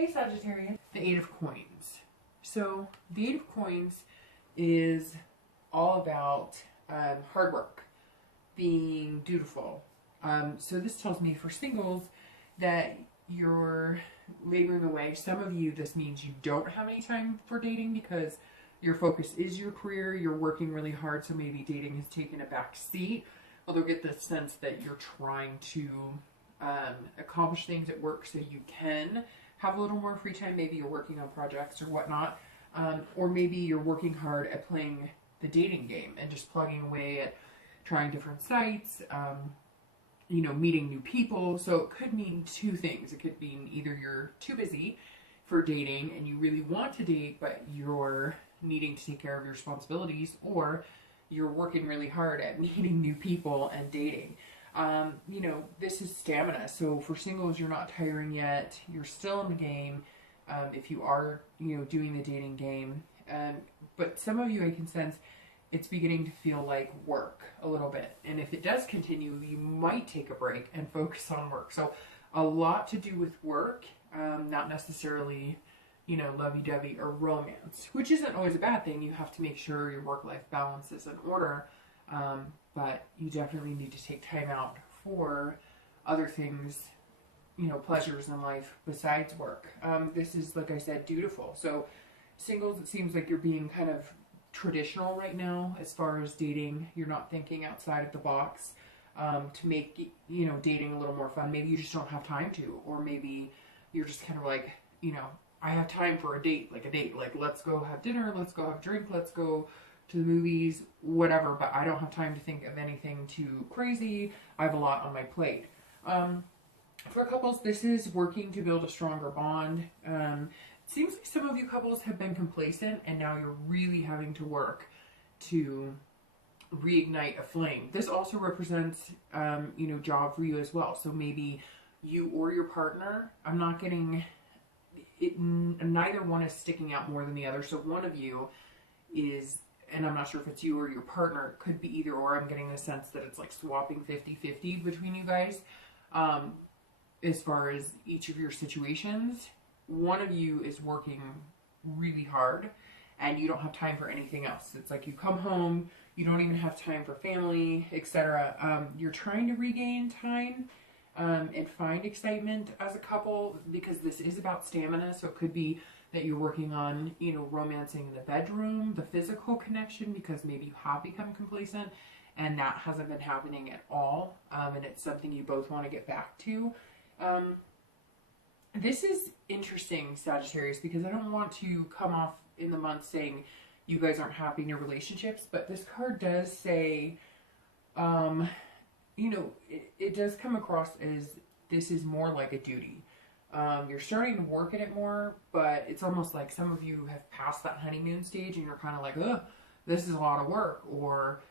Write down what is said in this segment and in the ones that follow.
Hey Sagittarius. The Eight of Coins. So the Eight of Coins is all about hard work, being dutiful. So this tells me for singles that you're laboring away. Some of you, this means you don't have any time for dating because your focus is your career. You're working really hard, so maybe dating has taken a back seat. Although get the sense that you're trying to accomplish things at work so you can have a little more free time. Maybe you're working on projects or whatnot. Or maybe you're working hard at playing the dating game and just plugging away at trying different sites, meeting new people. So it could mean two things. It could mean either you're too busy for dating and you really want to date, but you're needing to take care of your responsibilities, or you're working really hard at meeting new people and dating. This is stamina. So for singles, you're not tiring yet. You're still in the game. If you are, doing the dating game. But some of you, I can sense, it's beginning to feel like work a little bit. And if it does continue, you might take a break and focus on work. So a lot to do with work, not necessarily, lovey-dovey or romance, which isn't always a bad thing. You have to make sure your work-life balance is in order. But you definitely need to take time out for other things, pleasures in life besides work. This is, like I said, dutiful. So singles, it seems like you're being kind of traditional right now as far as dating. You're not thinking outside of the box to make, dating a little more fun. Maybe you just don't have time to, or maybe you're just kind of like, I have time for a date, like let's go have dinner, let's go have a drink, let's go to the movies, whatever, but I don't have time to think of anything too crazy. I have a lot on my plate. For couples, this is working to build a stronger bond. It seems like some of you couples have been complacent and now you're really having to work to reignite a flame. This also represents, job for you as well. So maybe you or your partner, I'm not getting it, neither one is sticking out more than the other. So one of you is, and I'm not sure if it's you or your partner, it could be either or. I'm getting the sense that it's like swapping 50-50 between you guys. As far as each of your situations, one of you is working really hard and you don't have time for anything else. It's like you come home, you don't even have time for family, etc. You're trying to regain time and find excitement as a couple, because this is about stamina. So it could be that you're working on, romancing in the bedroom, the physical connection, because maybe you have become complacent and that hasn't been happening at all. And it's something you both want to get back to. This is interesting, Sagittarius, because I don't want to come off in the month saying you guys aren't happy in your relationships, but this card does say, it does come across as this is more like a duty. You're starting to work at it more, but it's almost like some of you have passed that honeymoon stage and you're kind of like, ugh, this is a lot of work, or,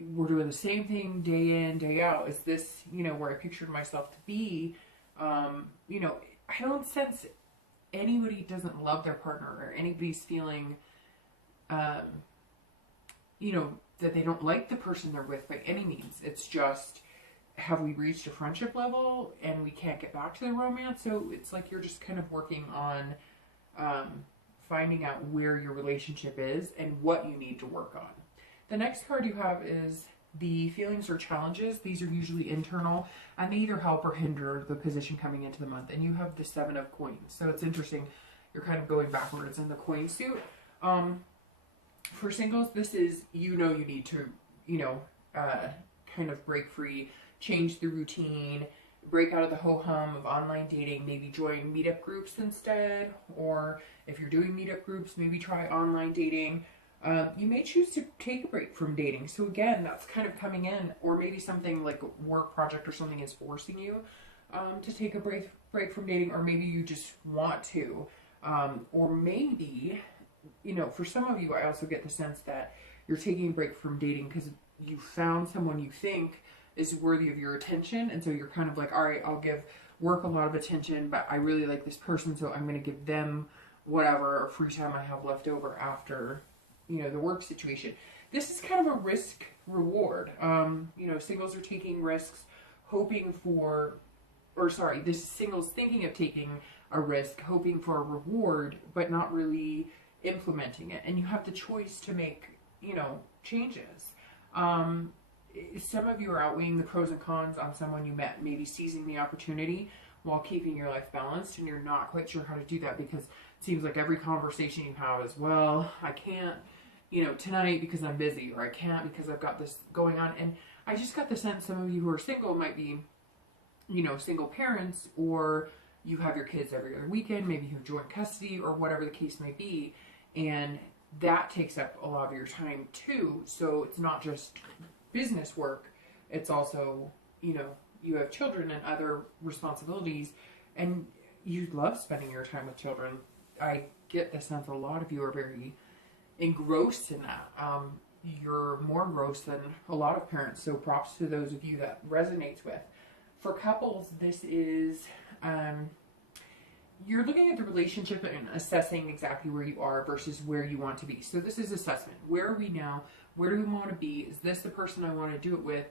we're doing the same thing day in, day out. Is this, where I pictured myself to be? I don't sense anybody doesn't love their partner, or anybody's feeling, that they don't like the person they're with by any means. It's just, have we reached a friendship level and we can't get back to the romance? So it's like you're just kind of working on finding out where your relationship is and what you need to work on. The next card you have is the feelings or challenges. These are usually internal and they either help or hinder the position coming into the month. And you have the Seven of Coins. So it's interesting. You're kind of going backwards in the coin suit. For singles, this is, you need to, kind of break free, change the routine, break out of the ho-hum of online dating, maybe join meetup groups instead, or if you're doing meetup groups, maybe try online dating. You may choose to take a break from dating. So again, that's kind of coming in, or maybe something like a work project or something is forcing you to take a break from dating, or maybe you just want to, or maybe, for some of you, I also get the sense that you're taking a break from dating because you found someone you think is worthy of your attention, and so you're kind of like, all right, I'll give work a lot of attention, but I really like this person, so I'm going to give them whatever free time I have left over after, the work situation. This is kind of a risk reward. Singles are taking risks, hoping for or sorry, this single's thinking of taking a risk, hoping for a reward, but not really implementing it. And you have the choice to make, you know, changes. Some of you are outweighing the pros and cons on someone you met, maybe seizing the opportunity while keeping your life balanced, and you're not quite sure how to do that because it seems like every conversation you have is, well, I can't, you know, tonight because I'm busy, or I can't because I've got this going on. And I just got the sense some of you who are single might be, you know, single parents, or you have your kids every other weekend, maybe you have joint custody or whatever the case may be. And that takes up a lot of your time too. So it's not just business work. It's also, you know, you have children and other responsibilities, and you love spending your time with children. I get the sense a lot of you are very engrossed in that. You're more engrossed than a lot of parents. So props to those of you that resonates with. For couples, this is, you're looking at the relationship and assessing exactly where you are versus where you want to be. So this is assessment. Where are we now? Where do we want to be? Is this the person I want to do it with?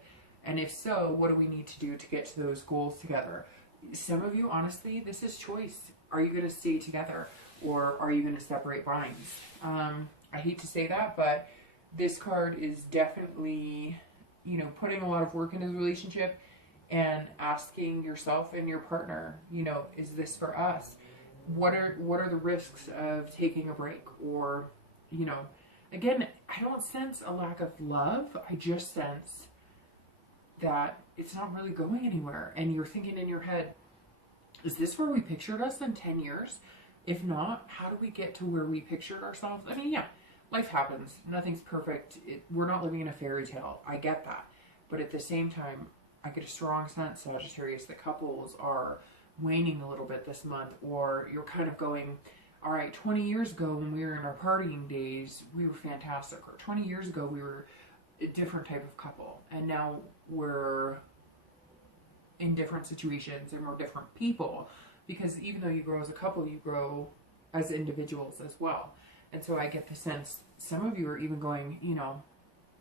And if so, what do we need to do to get to those goals together? Some of you, honestly, this is choice. Are you going to stay together, or are you going to separate vines? I hate to say that, but this card is definitely, you know, putting a lot of work into the relationship and asking yourself and your partner, you know, is this for us? What are the risks of taking a break? Or, you know, again, I don't sense a lack of love. I just sense that it's not really going anywhere. And you're thinking in your head, is this where we pictured us in 10 years? If not, how do we get to where we pictured ourselves? I mean, yeah, life happens. Nothing's perfect. We're not living in a fairy tale. I get that. But at the same time, I get a strong sense, Sagittarius, that couples are waning a little bit this month, or you're kind of going, all right, 20 years ago when we were in our partying days, we were fantastic. Or 20 years ago, we were a different type of couple. And now we're in different situations and we're different people. Because even though you grow as a couple, you grow as individuals as well. And so I get the sense some of you are even going, you know,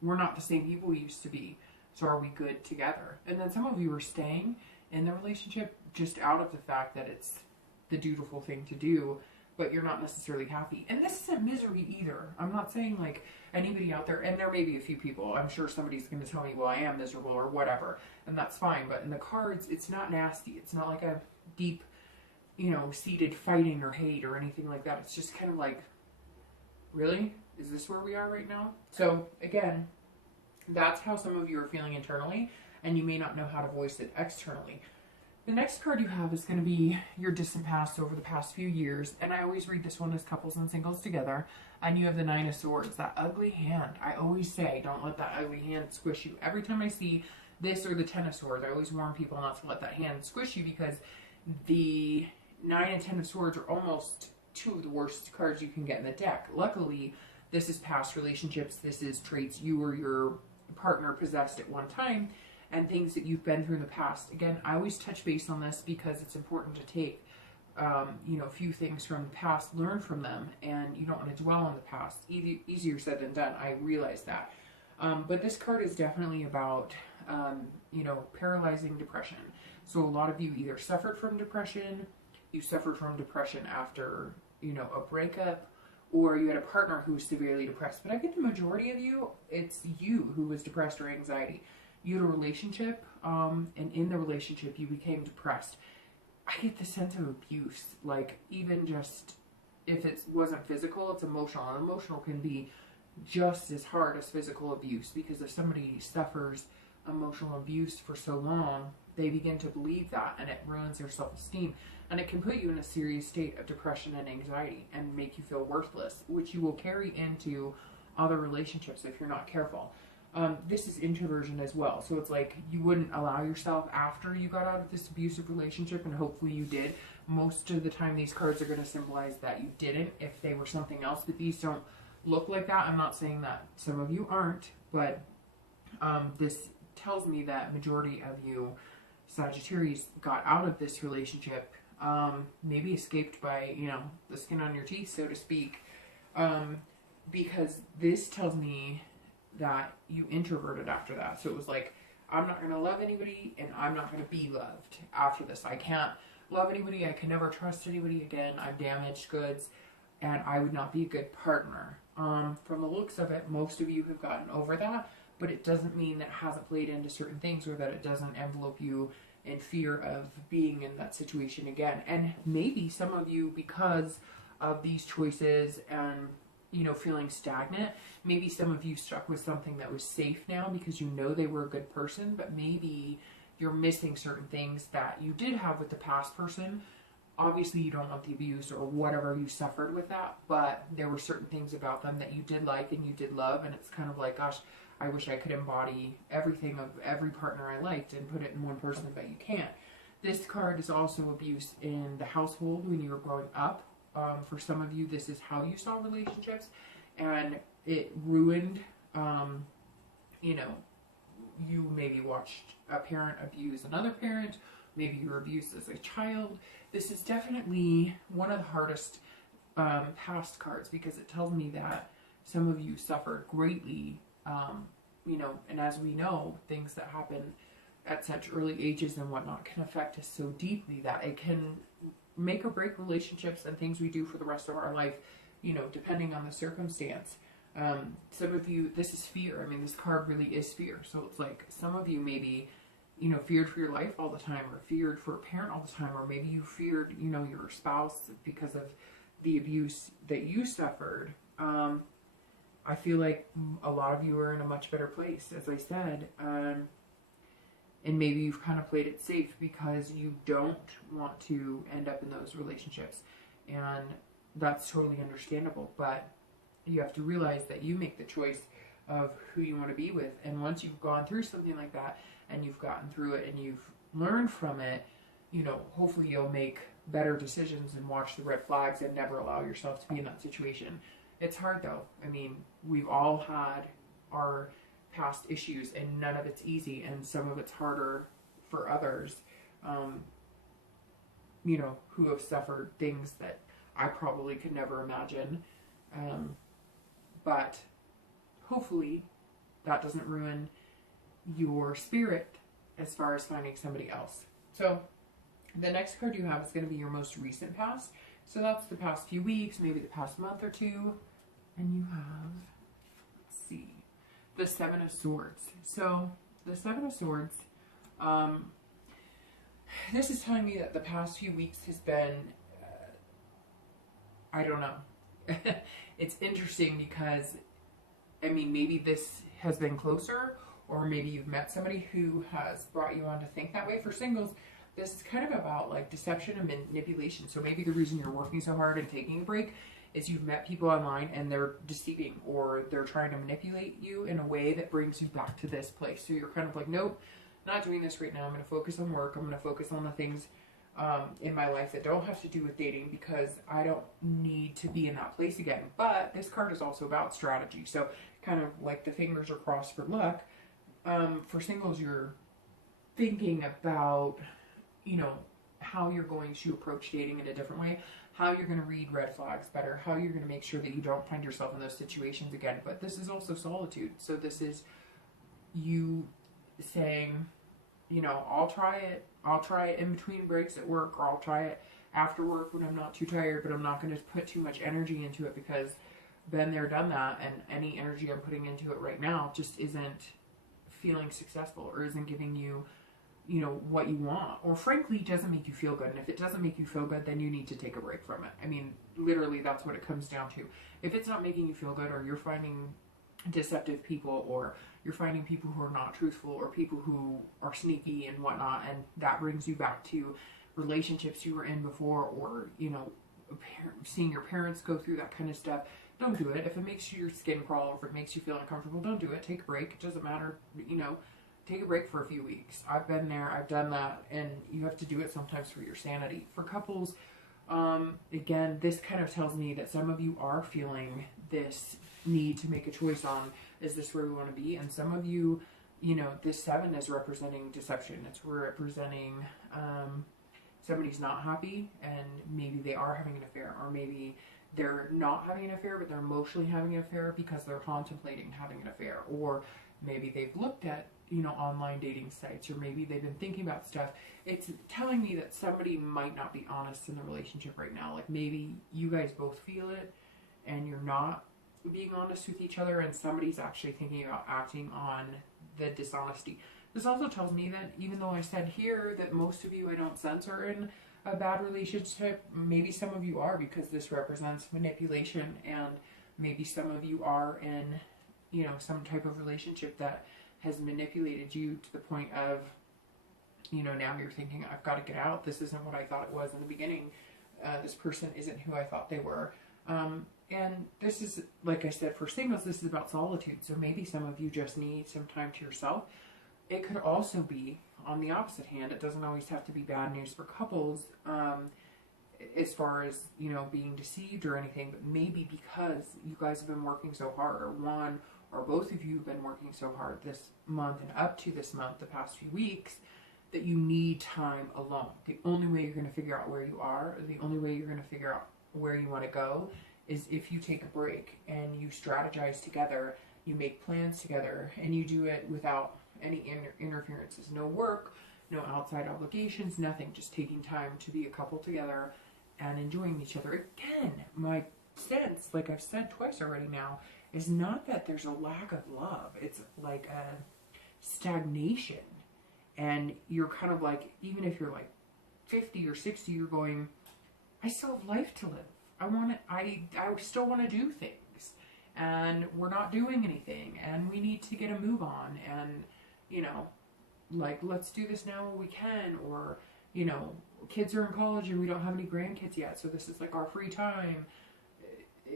we're not the same people we used to be. So are we good together? And then some of you are staying in the relationship just out of the fact that it's the dutiful thing to do, but you're not necessarily happy. And this isn't misery either. I'm not saying like anybody out there, and there may be a few people, I'm sure somebody's going to tell me, well, I am miserable or whatever, and that's fine. But in the cards, it's not nasty. It's not like a deep, you know, seated fighting or hate or anything like that. It's just kind of like, really? Is this where we are right now? So again, that's how some of you are feeling internally, and you may not know how to voice it externally. The next card you have is going to be your distant past over the past few years, and I always read this one as couples and singles together, and you have the Nine of Swords, that ugly hand. I always say, don't let that ugly hand squish you. Every time I see this or the Ten of Swords, I always warn people not to let that hand squish you, because the Nine and Ten of Swords are almost two of the worst cards you can get in the deck. Luckily, this is past relationships. This is traits you or your partner possessed at one time, and things that you've been through in the past. Again, I always touch base on this because it's important to take, you know, a few things from the past, learn from them, and you don't want to dwell on the past. Easier said than done. I realize that. But this card is definitely about, you know, paralyzing depression. So a lot of you either suffered from depression, you suffered from depression after, you know, a breakup, or you had a partner who was severely depressed. But I get the majority of you, it's you who was depressed or anxiety. You had a relationship, and in the relationship you became depressed. I get the sense of abuse, like even just if it wasn't physical, it's emotional. And emotional can be just as hard as physical abuse, because if somebody suffers emotional abuse for so long, they begin to believe that, and it ruins their self-esteem. And it can put you in a serious state of depression and anxiety and make you feel worthless, which you will carry into other relationships if you're not careful. This is introversion as well. So it's like you wouldn't allow yourself after you got out of this abusive relationship, and hopefully you did. Most of the time these cards are going to symbolize that you didn't if they were something else, but these don't look like that. I'm not saying that some of you aren't, but this tells me that majority of you Sagittarius got out of this relationship, maybe escaped by, you know, the skin on your teeth, so to speak, because this tells me that you introverted after that. So it was like, I'm not going to love anybody, and I'm not going to be loved after this. I can't love anybody. I can never trust anybody again. I'm damaged goods, and I would not be a good partner. From the looks of it, most of you have gotten over that, but it doesn't mean that it hasn't played into certain things, or that it doesn't envelope you in fear of being in that situation again. And maybe some of you, because of these choices and, you know, feeling stagnant, maybe some of you stuck with something that was safe now because you know they were a good person, but maybe you're missing certain things that you did have with the past person. Obviously, you don't want the abuse or whatever you suffered with that, but there were certain things about them that you did like and you did love, and it's kind of like, gosh, I wish I could embody everything of every partner I liked and put it in one person, but you can't. This card is also abuse in the household when you were growing up. For some of you, this is how you saw relationships, and it ruined, you know, you maybe watched a parent abuse another parent. Maybe you were abused as a child. This is definitely one of the hardest past cards, because it tells me that some of you suffered greatly, you know, and as we know, things that happen at such early ages and whatnot can affect us so deeply that it can make or break relationships and things we do for the rest of our life, you know, depending on the circumstance. Some of you, this is fear. I mean, this card really is fear. So it's like some of you maybe, you know, feared for your life all the time, or feared for a parent all the time, or maybe you feared, you know, your spouse because of the abuse that you suffered. I feel like a lot of you are in a much better place, as I said, and maybe you've kind of played it safe because you don't want to end up in those relationships, and that's totally understandable, but you have to realize that you make the choice of who you want to be with, and once you've gone through something like that, and you've gotten through it, and you've learned from it, you know, hopefully you'll make better decisions and watch the red flags and never allow yourself to be in that situation. It's hard though. I mean, we've all had our past issues, and none of it's easy, and some of it's harder for others, you know, who have suffered things that I probably could never imagine. But hopefully that doesn't ruin your spirit as far as finding somebody else. So the next card you have is going to be your most recent past. So that's the past few weeks, maybe the past month or two. And you have, let's see, the Seven of Swords. So the Seven of Swords, this is telling me that the past few weeks has been, I don't know. It's interesting because, I mean, maybe this has been closer, or maybe you've met somebody who has brought you on to think that way. For singles, this is kind of about like deception and manipulation. So maybe the reason you're working so hard and taking a break is you've met people online and they're deceiving, or they're trying to manipulate you in a way that brings you back to this place. So you're kind of like, nope, not doing this right now. I'm going to focus on work. I'm going to focus on the things in my life that don't have to do with dating, because I don't need to be in that place again. But this card is also about strategy. So kind of like the fingers are crossed for luck. For singles, you're thinking about, you know, how you're going to approach dating in a different way, how you're going to read red flags better, how you're going to make sure that you don't find yourself in those situations again. But this is also solitude. So this is you saying, you know, I'll try it. I'll try it in between breaks at work, or I'll try it after work when I'm not too tired, but I'm not going to put too much energy into it, because been there, done that, and any energy I'm putting into it right now just isn't feeling successful, or isn't giving you, you know, what you want, or frankly doesn't make you feel good. And if it doesn't make you feel good, then you need to take a break from it. I mean, literally, that's what it comes down to. If it's not making you feel good, or you're finding deceptive people, or you're finding people who are not truthful, or people who are sneaky and whatnot, and that brings you back to relationships you were in before, or, you know, seeing your parents go through that kind of stuff, don't do it. If it makes your skin crawl, or if it makes you feel uncomfortable, don't do it. Take a break. It doesn't matter, you know, take a break for a few weeks. I've been there, I've done that, and you have to do it sometimes for your sanity. For couples, again, this kind of tells me that some of you are feeling this need to make a choice on, is this where we want to be? And some of you, you know, this 7 is representing deception. It's representing somebody's not happy, and maybe they are having an affair, or maybe they're not having an affair, but they're emotionally having an affair because they're contemplating having an affair, or maybe they've looked at, you know, online dating sites, or maybe they've been thinking about stuff. It's telling me that somebody might not be honest in the relationship right now. Like maybe you guys both feel it and you're not being honest with each other, and somebody's actually thinking about acting on the dishonesty. This also tells me that even though I said here that most of you I don't sense are in a bad relationship, maybe some of you are, because this represents manipulation, and maybe some of you are in, you know, some type of relationship that has manipulated you to the point of, you know, now you're thinking, I've got to get out. This isn't what I thought it was in the beginning. This person isn't who I thought they were. And this is, like I said, for singles, this is about solitude. So maybe some of you just need some time to yourself. It could also be on the opposite hand. It doesn't always have to be bad news for couples, as far as, you know, being deceived or anything, but maybe because you guys have been working so hard, or one or both of you have been working so hard this month and up to this month, the past few weeks, that you need time alone. The only way you're going to figure out where you are, or the only way you're going to figure out where you want to go, is if you take a break and you strategize together, you make plans together, and you do it without any interferences. No work, no outside obligations, nothing. Just taking time to be a couple together and enjoying each other. Again, my sense, like I've said twice already now, is not that there's a lack of love. It's like a stagnation. And you're kind of like, even if you're like 50 or 60, you're going, I still have life to live. I still want to do things. And we're not doing anything. And we need to get a move on. And, you know, like, let's do this now while we can. Or, you know, kids are in college and we don't have any grandkids yet. So this is like our free time.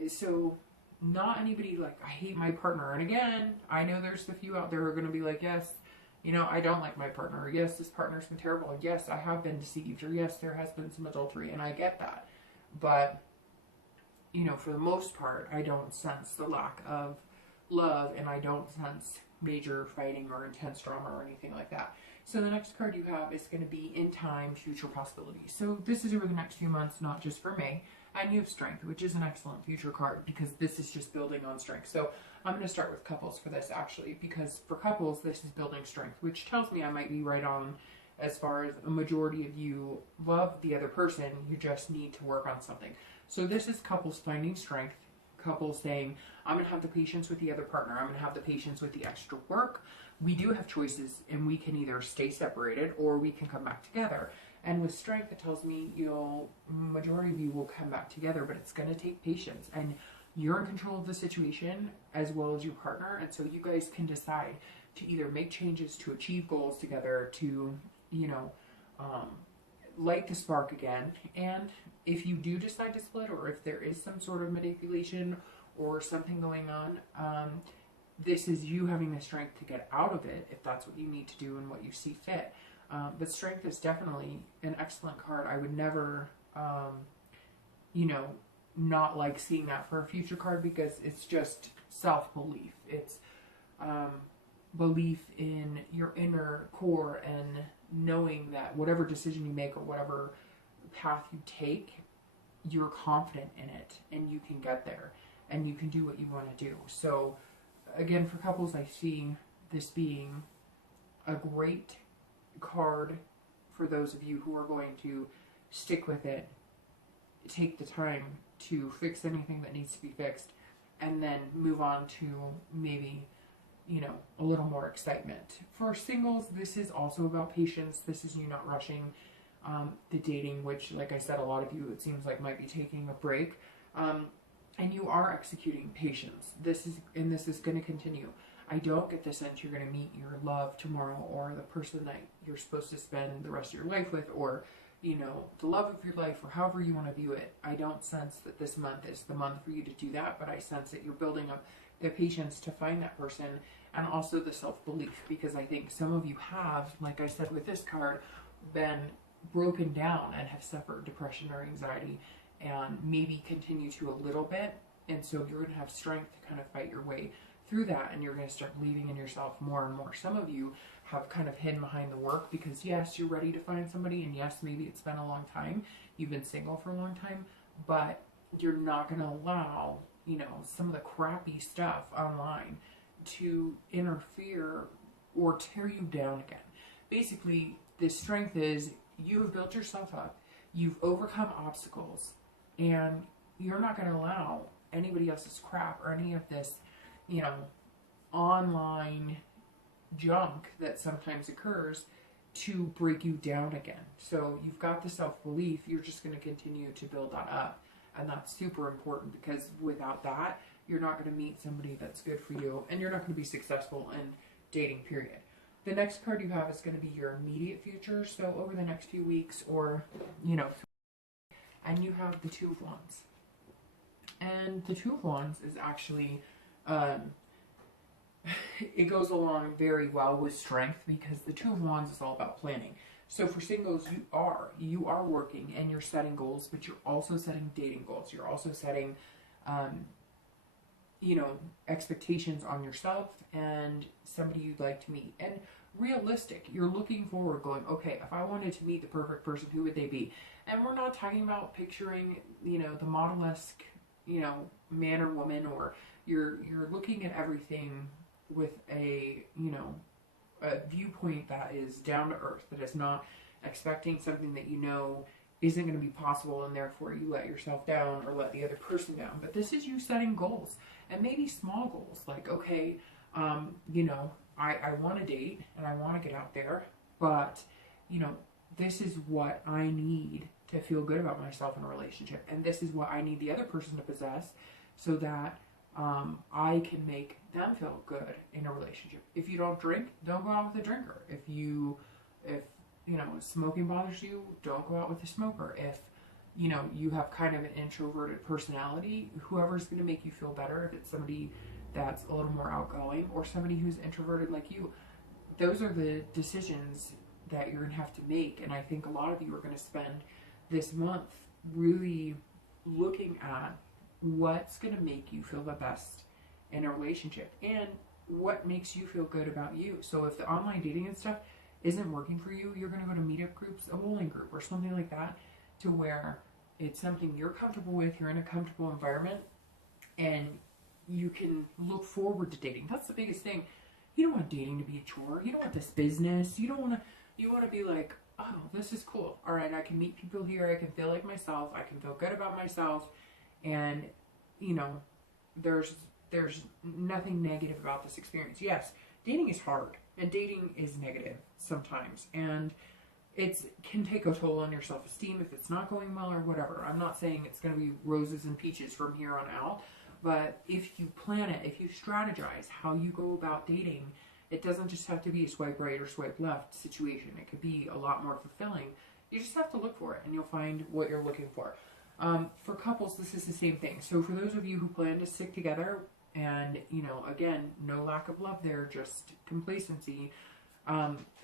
So not anybody like, I hate my partner. And again, I know there's the few out there who are going to be like, yes, you know, I don't like my partner. Or yes, this partner's been terrible. And yes, I have been deceived. Or yes, there has been some adultery. And I get that. But, you know, for the most part, I don't sense the lack of love, and I don't sense major fighting or intense drama or anything like that. So the next card you have is going to be In Time, Future Possibilities. So this is over the next few months, not just for May. And you have Strength, which is an excellent future card because this is just building on strength. So I'm going to start with couples for this, actually, because for couples, this is building strength, which tells me I might be right on as far as a majority of you love the other person. You just need to work on something. So this is couples finding strength, couples saying, I'm going to have the patience with the other partner. I'm going to have the patience with the extra work. We do have choices, and we can either stay separated or we can come back together. And with strength, it tells me, you know, majority of you will come back together, but it's going to take patience. And you're in control of the situation as well as your partner. And so you guys can decide to either make changes to achieve goals together, to, you know, light the spark again. And if you do decide to split, or if there is some sort of manipulation or something going on, this is you having the strength to get out of it if that's what you need to do and what you see fit. But strength is definitely an excellent card. I would never, you know, not like seeing that for a future card, because it's just self-belief. It's belief in your inner core and knowing that whatever decision you make or whatever path you take, you're confident in it and you can get there and you can do what you want to do. So again, for couples, I see this being a great card for those of you who are going to stick with it, take the time to fix anything that needs to be fixed, and then move on to maybe, you know, a little more excitement. For singles, this is also about patience. This is you not rushing the dating, which, like I said, a lot of you, it seems like, might be taking a break. And you are executing patience. This is going to continue. I don't get the sense you're going to meet your love tomorrow, or the person that you're supposed to spend the rest of your life with, or, you know, the love of your life, or however you want to view it. I don't sense that this month is the month for you to do that, but I sense that you're building up the patience to find that person, and also the self-belief, because I think some of you have, like I said with this card, been broken down and have suffered depression or anxiety, and maybe continue to a little bit. And so you're going to have strength to kind of fight your way through that, and you're going to start believing in yourself more and more. Some of you have kind of hidden behind the work because, yes, you're ready to find somebody, and yes, maybe it's been a long time. You've been single for a long time, but you're not going to allow, you know, some of the crappy stuff online to interfere or tear you down again. Basically, the strength is you have built yourself up, you've overcome obstacles, and you're not going to allow anybody else's crap or any of this, you know, online junk that sometimes occurs to break you down again. So you've got the self-belief, you're just going to continue to build that up. And that's super important, because without that, you're not going to meet somebody that's good for you, and you're not going to be successful in dating, period. The next card you have is going to be your immediate future. So over the next few weeks, or, you know, and you have the Two of Wands. And the Two of Wands is actually, it goes along very well with strength, because the Two of Wands is all about planning. So for singles, you are working and you're setting goals, but you're also setting dating goals. You're also setting, you know, expectations on yourself and somebody you'd like to meet. And realistic, you're looking forward, going, okay, if I wanted to meet the perfect person, who would they be? And we're not talking about picturing, you know, the model-esque, you know, man or woman, or you're looking at everything with a, you know, a viewpoint that is down to earth, that is not expecting something that you know isn't going to be possible, and therefore you let yourself down or let the other person down. But this is you setting goals, and maybe small goals, like, okay, you know, I want to date and I want to get out there, but, you know, this is what I need to feel good about myself in a relationship, and this is what I need the other person to possess so that I can make them feel good in a relationship. If you don't drink, don't go out with a drinker. If you know, smoking bothers you, don't go out with a smoker. If, you know, you have kind of an introverted personality, whoever's going to make you feel better, if it's somebody that's a little more outgoing or somebody who's introverted like you, those are the decisions that you're going to have to make. And I think a lot of you are going to spend this month really looking at what's going to make you feel the best in a relationship and what makes you feel good about you. So if the online dating and stuff isn't working for you, you're going to go to meetup groups, a bowling group or something like that, to where it's something you're comfortable with, you're in a comfortable environment, and you can look forward to dating. That's the biggest thing. You don't want dating to be a chore. You don't want this business. You want to be like, oh, this is cool. All right, I can meet people here. I can feel like myself. I can feel good about myself. And, you know, there's nothing negative about this experience. Yes, dating is hard, and dating is negative sometimes, and it can take a toll on your self-esteem if it's not going well or whatever. I'm not saying it's going to be roses and peaches from here on out, but if you plan it, if you strategize how you go about dating, it doesn't just have to be a swipe right or swipe left situation. It could be a lot more fulfilling. You just have to look for it, and you'll find what you're looking for. For couples, this is the same thing. So for those of you who plan to stick together, and, you know, again, no lack of love there, just complacency,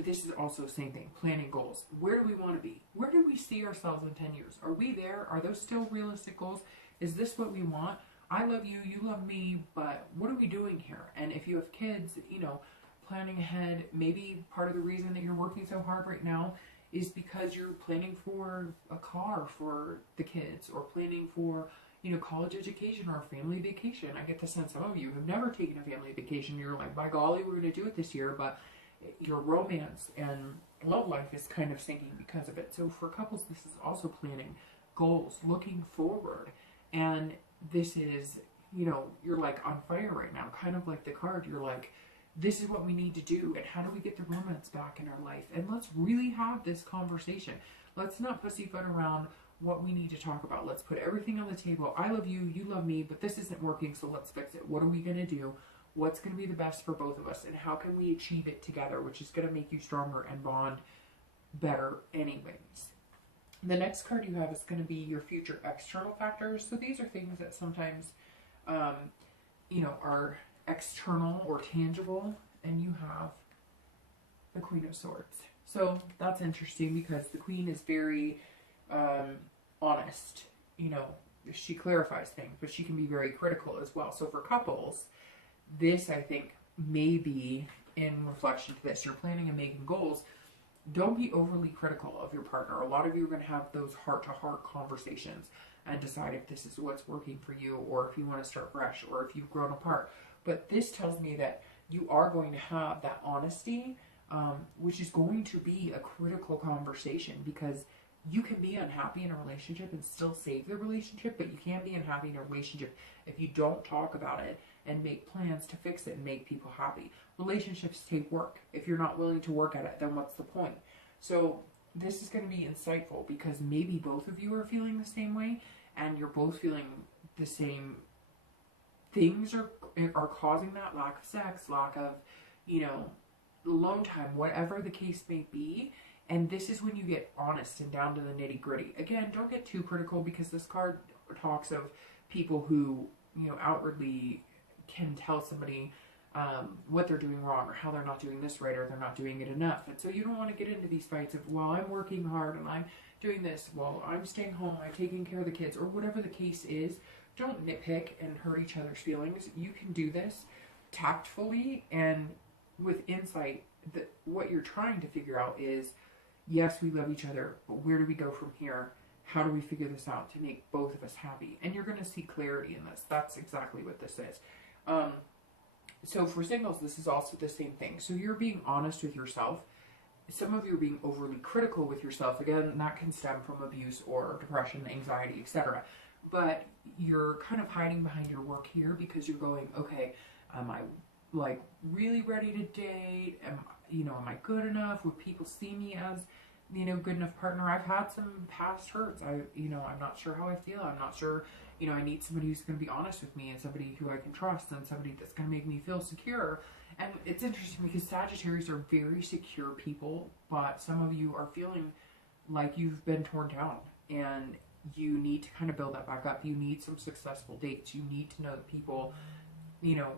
this is also the same thing, planning goals. Where do we want to be? Where do we see ourselves in 10 years? Are we there? Are those still realistic goals? Is this what we want? I love you, you love me, but what are we doing here? And if you have kids, you know, planning ahead, maybe part of the reason that you're working so hard right now is because you're planning for a car for the kids, or planning for, you know, college education or a family vacation. I get the sense some of you have never taken a family vacation. You're like, by golly, we're going to do it this year, but your romance and love life is kind of sinking because of it. So for couples, this is also planning goals, looking forward. And this is, you know, you're like on fire right now, kind of like the card. You're like, this is what we need to do, and how do we get the romance back in our life? And let's really have this conversation. Let's not pussyfoot around what we need to talk about. Let's put everything on the table. I love you, you love me, but this isn't working, so let's fix it. What are we going to do? What's going to be the best for both of us, and how can we achieve it together, which is going to make you stronger and bond better anyways. The next card you have is going to be your future external factors. So these are things that sometimes, you know, are external or tangible, and you have the Queen of Swords. So that's interesting, because the Queen is very honest. You know, she clarifies things, but she can be very critical as well. So for couples, this, I think, may be in reflection to this. You're planning and making goals. Don't be overly critical of your partner. A lot of you are going to have those heart-to-heart conversations and decide if this is what's working for you, or if you want to start fresh, or if you've grown apart. But this tells me that you are going to have that honesty, which is going to be a critical conversation, because you can be unhappy in a relationship and still save the relationship, but you can't be unhappy in a relationship if you don't talk about it and make plans to fix it and make people happy. Relationships take work. If you're not willing to work at it, then what's the point? So this is going to be insightful, because maybe both of you are feeling the same way, and you're both feeling the same things are causing that lack of sex, lack of, you know, alone time, whatever the case may be. And this is when you get honest and down to the nitty gritty. Again, don't get too critical, because this card talks of people who, you know, outwardly can tell somebody what they're doing wrong, or how they're not doing this right, or they're not doing it enough. And so you don't want to get into these fights of, well, I'm working hard and I'm doing this, well, I'm staying home, I'm taking care of the kids, or whatever the case is. Don't nitpick and hurt each other's feelings. You can do this tactfully and with insight. That what you're trying to figure out is, yes, we love each other, but where do we go from here? How do we figure this out to make both of us happy? And you're going to see clarity in this. That's exactly what this is. So for singles, this is also the same thing. So you're being honest with yourself. Some of you are being overly critical with yourself. Again, that can stem from abuse or depression, anxiety, etc. But you're kind of hiding behind your work here, because you're going, okay, am I like really ready to date? Am I good enough? Would people see me as, you know, good enough partner? I've had some past hurts. I'm not sure how I feel. I'm not sure, you know, I need somebody who's going to be honest with me, and somebody who I can trust, and somebody that's going to make me feel secure. And it's interesting, because Sagittarius are very secure people, but some of you are feeling like you've been torn down, and you need to kind of build that back up. You need some successful dates. You need to know that people, you know,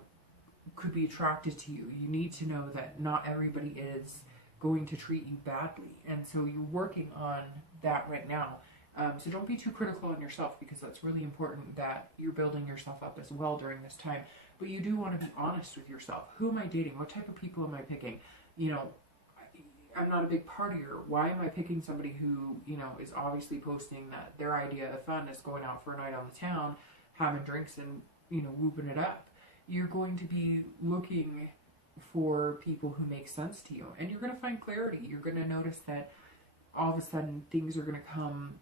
could be attracted to you. You need to know that not everybody is going to treat you badly. And so you're working on that right now. So don't be too critical on yourself, because that's really important that you're building yourself up as well during this time. But you do want to be honest with yourself. Who am I dating? What type of people am I picking? You know, I'm not a big partier. Why am I picking somebody who, you know, is obviously posting that their idea of fun is going out for a night on the town, having drinks and, you know, whooping it up? You're going to be looking for people who make sense to you, and you're going to find clarity. You're going to notice that all of a sudden things are going to come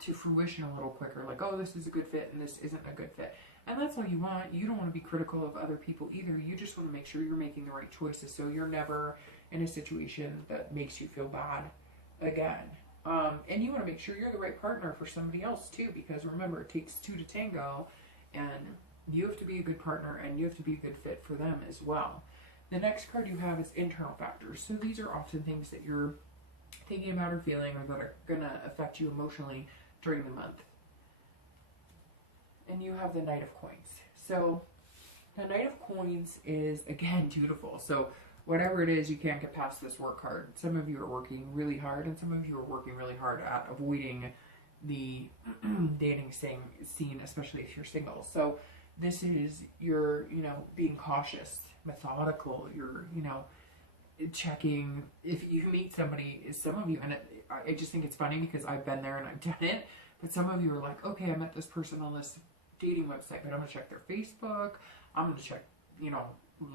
to fruition a little quicker, like, oh, this is a good fit and this isn't a good fit. And that's all you want. You don't want to be critical of other people either. You just want to make sure you're making the right choices, so you're never in a situation that makes you feel bad again. And you want to make sure you're the right partner for somebody else too, because remember, it takes two to tango, and you have to be a good partner, and you have to be a good fit for them as well. The next card you have is internal factors. So these are often things that you're thinking about or feeling, or that are going to affect you emotionally during the month. And you have the Knight of Coins. So the Knight of Coins is, again, beautiful. So whatever it is, you can't get past this work hard. Some of you are working really hard, and some of you are working really hard at avoiding the dating scene, especially if you're single. So this is, you're, you know, being cautious, methodical. You're, you know, checking if you meet somebody. Some of you, and I just think it's funny, because I've been there and I've done it, but some of you are like, okay, I met this person on this dating website, but I'm gonna check their Facebook, I'm gonna check, you know,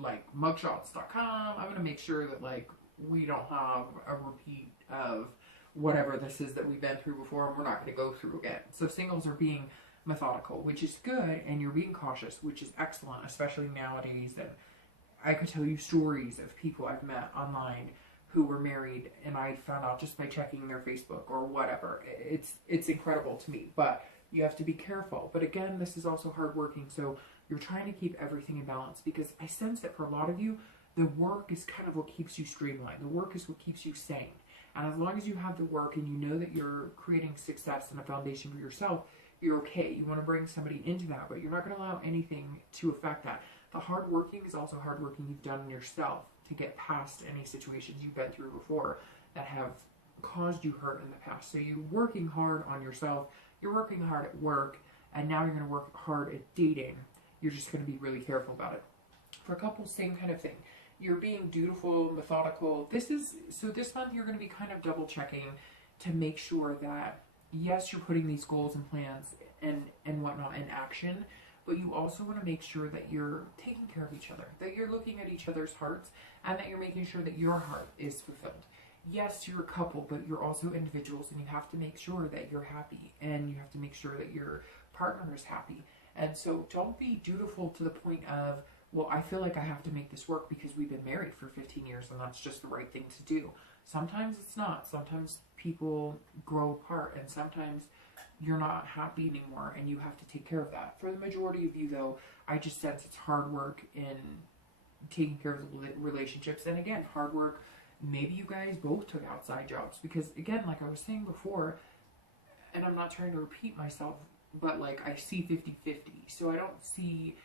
like mugshots.com. I'm gonna make sure that, like, we don't have a repeat of whatever this is that we've been through before, and we're not gonna go through again. So singles are being methodical, which is good, and you're being cautious, which is excellent, especially nowadays. And I could tell you stories of people I've met online who were married, and I found out just by checking their Facebook or whatever. It's incredible to me, but you have to be careful. But again, this is also hardworking, so you're trying to keep everything in balance, because I sense that for a lot of you, the work is kind of what keeps you streamlined. The work is what keeps you sane. And as long as you have the work and you know that you're creating success and a foundation for yourself, you're okay. You want to bring somebody into that, but you're not going to allow anything to affect that. The hard working is also hard working you've done on yourself to get past any situations you've been through before that have caused you hurt in the past. So you're working hard on yourself, you're working hard at work, and now you're going to work hard at dating. You're just going to be really careful about it. For couples, same kind of thing. You're being dutiful, methodical. This month you're going to be kind of double checking to make sure that, yes, you're putting these goals and plans and whatnot in action, but you also want to make sure that you're taking care of each other, that you're looking at each other's hearts, and that you're making sure that your heart is fulfilled. Yes, you're a couple, but you're also individuals, and you have to make sure that you're happy, and you have to make sure that your partner is happy. And so don't be dutiful to the point of, well, I feel like I have to make this work because we've been married for 15 years and that's just the right thing to do. Sometimes it's not. Sometimes people grow apart, and sometimes you're not happy anymore, and you have to take care of that. For the majority of you, though, I just sense it's hard work in taking care of the relationships. And again, hard work, maybe you guys both took outside jobs, because again, like I was saying before, and I'm not trying to repeat myself, but like I see 50-50. So I don't see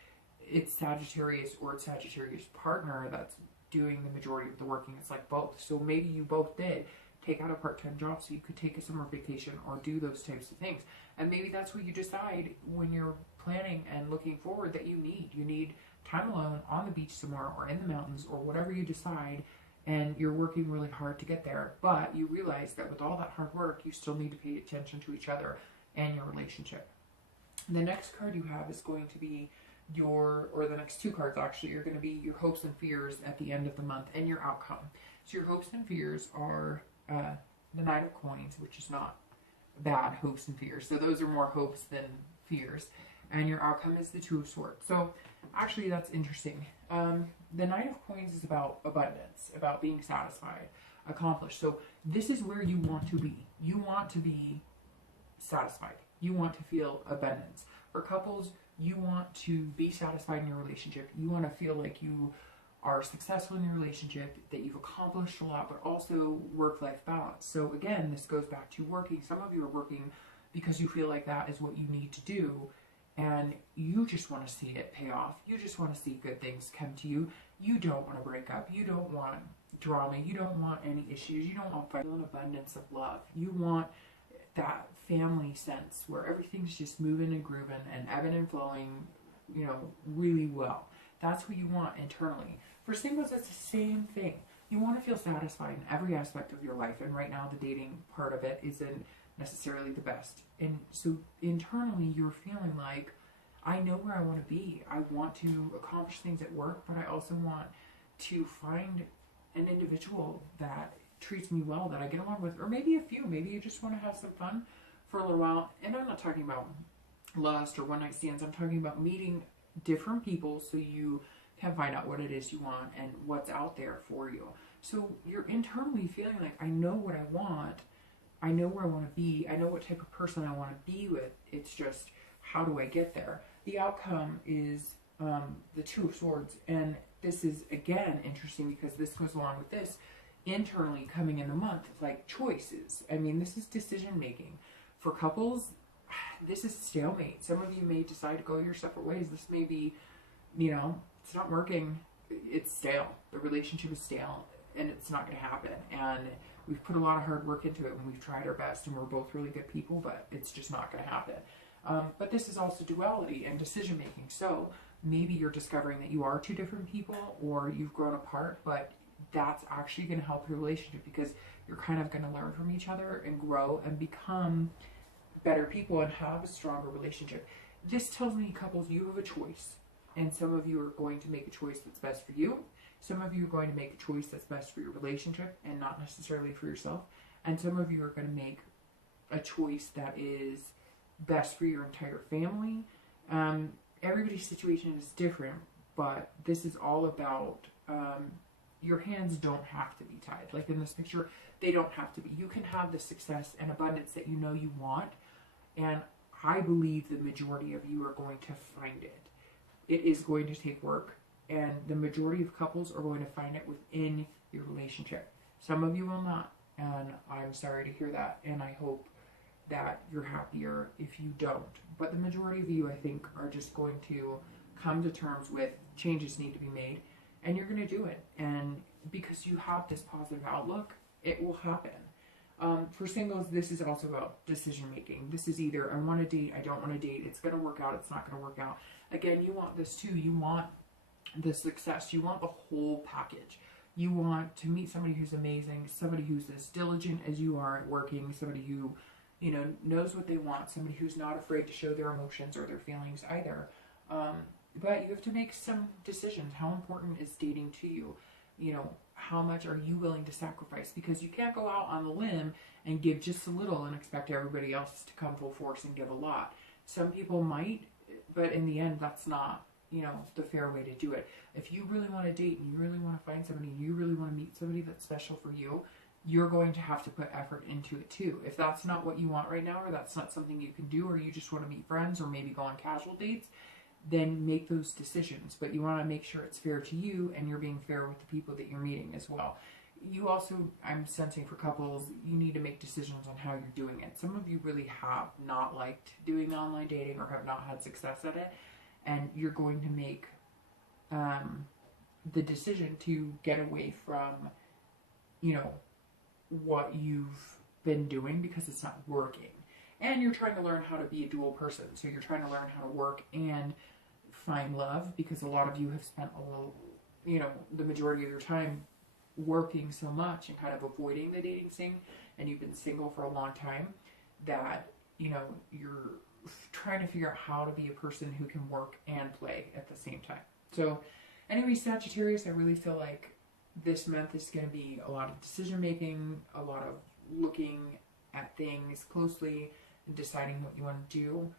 it's Sagittarius or it's Sagittarius partner that's doing the majority of the working. It's like both. So maybe you both did take out a part-time job so you could take a summer vacation or do those types of things. And maybe that's what you decide when you're planning and looking forward that you need. You need time alone on the beach somewhere or in the mountains or whatever you decide, and you're working really hard to get there. But you realize that with all that hard work, you still need to pay attention to each other and your relationship. The next card you have is going to be the next two cards actually, are going to be your hopes and fears at the end of the month and your outcome. So your hopes and fears are the Knight of Coins, which is not bad hopes and fears. So those are more hopes than fears. And your outcome is the Two of Swords. So actually that's interesting. The Knight of Coins is about abundance, about being satisfied, accomplished. So this is where you want to be. You want to be satisfied. You want to feel abundance. For couples, you want to be satisfied in your relationship. You want to feel like you are successful in your relationship, that you've accomplished a lot, but also work-life balance. So again, this goes back to working. Some of you are working because you feel like that is what you need to do, and you just want to see it pay off. You just want to see good things come to you. You don't want to break up. You don't want drama. You don't want any issues. You don't want an abundance of love. You want that family sense where everything's just moving and grooving and ebbing and flowing, you know, really well. That's what you want internally. For singles, it's the same thing. You want to feel satisfied in every aspect of your life, and right now the dating part of it isn't necessarily the best. And so internally you're feeling like, I know where I want to be. I want to accomplish things at work, but I also want to find an individual that treats me well, that I get along with, or maybe a few. Maybe you just want to have some fun for a little while. And I'm not talking about lust or one night stands. I'm talking about meeting different people so you can find out what it is you want and what's out there for you. So you're internally feeling like, I know what I want. I know where I want to be. I know what type of person I want to be with. It's just, how do I get there? The outcome is the Two of Swords. And this is, again, interesting because this goes along with this. Internally coming in the month, like choices. I mean, this is decision making. For couples, this is stalemate. Some of you may decide to go your separate ways. This may be, you know, it's not working. It's stale. The relationship is stale, and it's not going to happen. And we've put a lot of hard work into it, and we've tried our best, and we're both really good people, but it's just not going to happen. But this is also duality and decision making. So maybe you're discovering that you are two different people, or you've grown apart, but that's actually going to help your relationship because you're kind of going to learn from each other and grow and become better people and have a stronger relationship. This tells me, couples, you have a choice, and some of you are going to make a choice that's best for you. Some of you are going to make a choice that's best for your relationship and not necessarily for yourself. And some of you are going to make a choice that is best for your entire family. Everybody's situation is different, but this is all about your hands don't have to be tied. Like in this picture, they don't have to be. You can have the success and abundance that you know you want, and I believe the majority of you are going to find it. It is going to take work, and the majority of couples are going to find it within your relationship. Some of you will not, and I'm sorry to hear that, and I hope that you're happier if you don't. But the majority of you, I think, are just going to come to terms with changes need to be made, and you're going to do it. And because you have this positive outlook, it will happen. For singles, this is also about decision making. This is either I want to date, I don't want to date, it's going to work out, it's not going to work out. Again, you want this too. You want the success. You want the whole package. You want to meet somebody who's amazing, somebody who's as diligent as you are at working, somebody who, you know, knows what they want, somebody who's not afraid to show their emotions or their feelings either. But you have to make some decisions. How important is dating to you? You know, how much are you willing to sacrifice? Because you can't go out on the limb and give just a little and expect everybody else to come full force and give a lot. Some people might, but in the end, that's not, you know, the fair way to do it. If you really want to date and you really want to find somebody, and you really want to meet somebody that's special for you, you're going to have to put effort into it too. If that's not what you want right now, or that's not something you can do, or you just want to meet friends or maybe go on casual dates, then make those decisions. But you want to make sure it's fair to you and you're being fair with the people that you're meeting as well. You also, I'm sensing for couples, you need to make decisions on how you're doing it. Some of you really have not liked doing online dating or have not had success at it, and you're going to make the decision to get away from, you know, what you've been doing because it's not working. And you're trying to learn how to be a dual person. So you're trying to learn how to work and find love, because a lot of you have spent a little, you know, the majority of your time working so much and kind of avoiding the dating scene, and you've been single for a long time, that, you know, you're trying to figure out how to be a person who can work and play at the same time. So anyway, Sagittarius, I really feel like this month is going to be a lot of decision making, a lot of looking at things closely and deciding what you want to do.